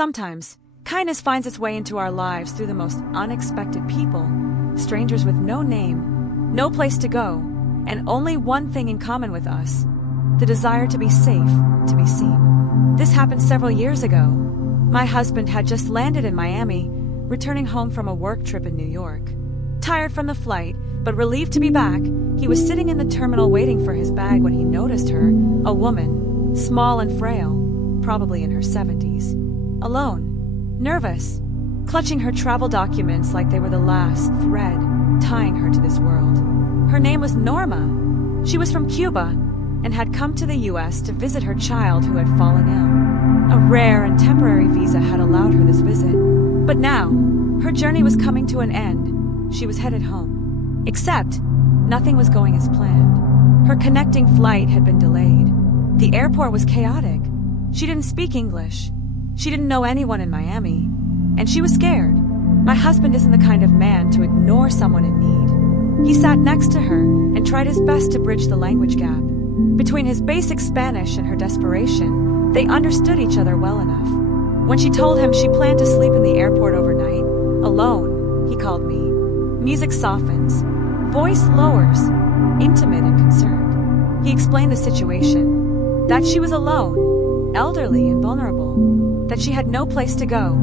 Sometimes, kindness finds its way into our lives through the most unexpected people, strangers with no name, no place to go, and only one thing in common with us: the desire to be safe, to be seen. This happened several years ago. My husband had just landed in Miami, returning home from a work trip in New York. Tired from the flight, but relieved to be back, he was sitting in the terminal waiting for his bag when he noticed her, a woman, small and frail, probably in her 70s. Alone, nervous, clutching her travel documents like they were the last thread tying her to this world. Her name was Norma. She was from Cuba and had come to the U.S. to visit her child who had fallen ill. A rare and temporary visa had allowed her this visit. But now, her journey was coming to an end. She was headed home. Except, nothing was going as planned. Her connecting flight had been delayed. The airport was chaotic. She didn't speak English. She didn't know anyone in Miami. And she was scared. My husband isn't the kind of man to ignore someone in need. He sat next to her and tried his best to bridge the language gap. Between his basic Spanish and her desperation, they understood each other well enough. When she told him she planned to sleep in the airport overnight, alone, he called me. Music softens, voice lowers, intimate and concerned. He explained the situation, that she was alone, elderly and vulnerable, that she had no place to go,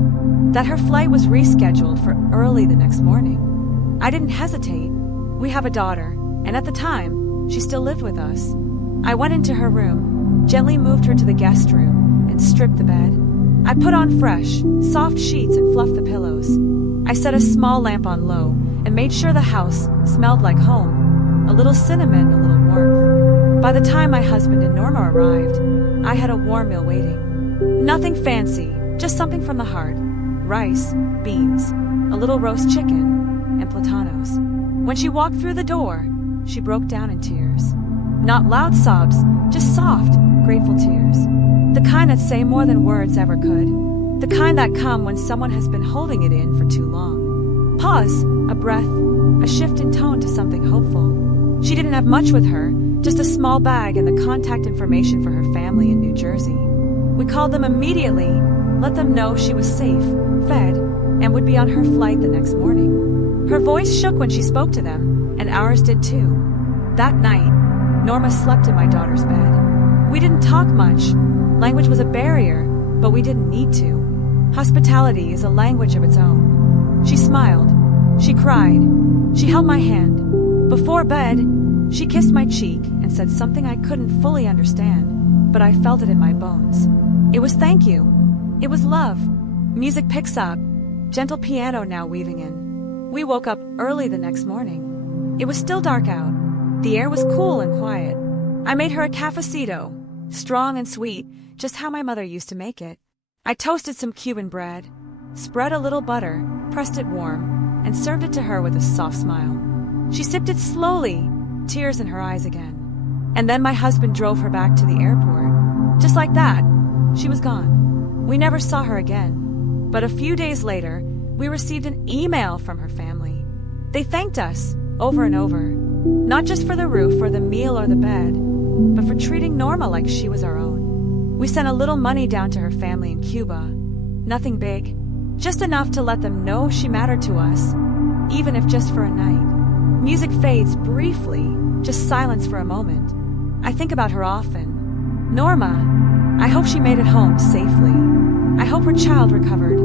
that her flight was rescheduled for early the next morning. I didn't hesitate. We have a daughter, and at the time, she still lived with us. I went into her room, gently moved her to the guest room, and stripped the bed. I put on fresh, soft sheets and fluffed the pillows. I set a small lamp on low and made sure the house smelled like home, a little cinnamon, a little warmth. By the time my husband and Norma arrived, I had a warm meal waiting. Nothing fancy, just something from the heart: rice, beans, a little roast chicken, and platanos. When she walked through the door, she broke down in tears. Not loud sobs, just soft, grateful tears. The kind that say more than words ever could. The kind that come when someone has been holding it in for too long. Pause, a breath, a shift in tone to something hopeful. She didn't have much with her, just a small bag and the contact information for her family in New Jersey. We called them immediately, let them know she was safe, fed, and would be on her flight the next morning. Her voice shook when she spoke to them, and ours did too. That night, Norma slept in my daughter's bed. We didn't talk much. Language was a barrier, but we didn't need to. Hospitality is a language of its own. She smiled. She cried. She held my hand. Before bed, she kissed my cheek and said something I couldn't fully understand, but I felt it in my bones. It was thank you. It was love. Music picks up, gentle piano now weaving in. We woke up early the next morning. It was still dark out. The air was cool and quiet. I made her a cafecito, strong and sweet, just how my mother used to make it. I toasted some Cuban bread, spread a little butter, pressed it warm, and served it to her with a soft smile. She sipped it slowly, tears in her eyes again. And then my husband drove her back to the airport. Just like that, she was gone. We never saw her again. But a few days later, we received an email from her family. They thanked us, over and over, not just for the roof or the meal or the bed, but for treating Norma like she was our own. We sent a little money down to her family in Cuba. Nothing big, just enough to let them know she mattered to us, even if just for a night. Music fades briefly, just silence for a moment. I think about her often. Norma, I hope she made it home safely. I hope her child recovered.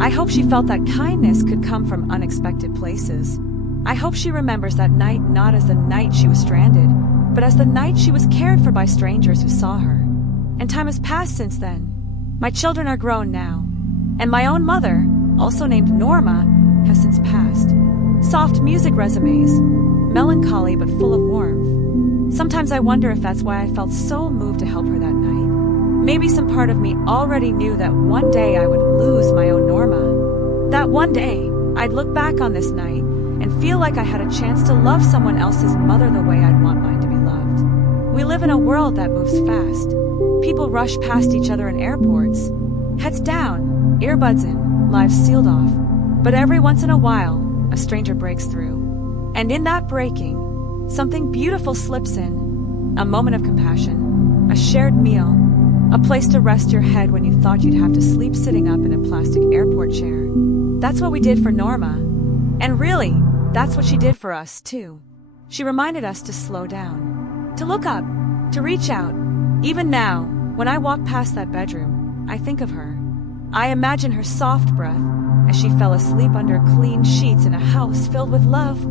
I hope she felt that kindness could come from unexpected places. I hope she remembers that night not as the night she was stranded, but as the night she was cared for by strangers who saw her. And time has passed since then. My children are grown now. And my own mother, also named Norma, has since passed. Soft music resumes, melancholy but full of warmth. Sometimes I wonder if that's why I felt so moved to help her that night. Maybe some part of me already knew that one day I would lose my own Norma. That one day, I'd look back on this night and feel like I had a chance to love someone else's mother the way I'd want mine to be loved. We live in a world that moves fast. People rush past each other in airports. Heads down, earbuds in, lives sealed off. But every once in a while, a stranger breaks through. And in that breaking, something beautiful slips in. A moment of compassion, a shared meal, a place to rest your head when you thought you'd have to sleep sitting up in a chair. That's what we did for Norma. And really, that's what she did for us, too. She reminded us to slow down, to look up, to reach out. Even now, when I walk past that bedroom, I think of her. I imagine her soft breath as she fell asleep under clean sheets in a house filled with love,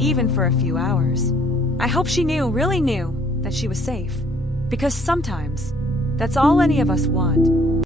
even for a few hours. I hope she really knew, that she was safe. Because sometimes, that's all any of us want.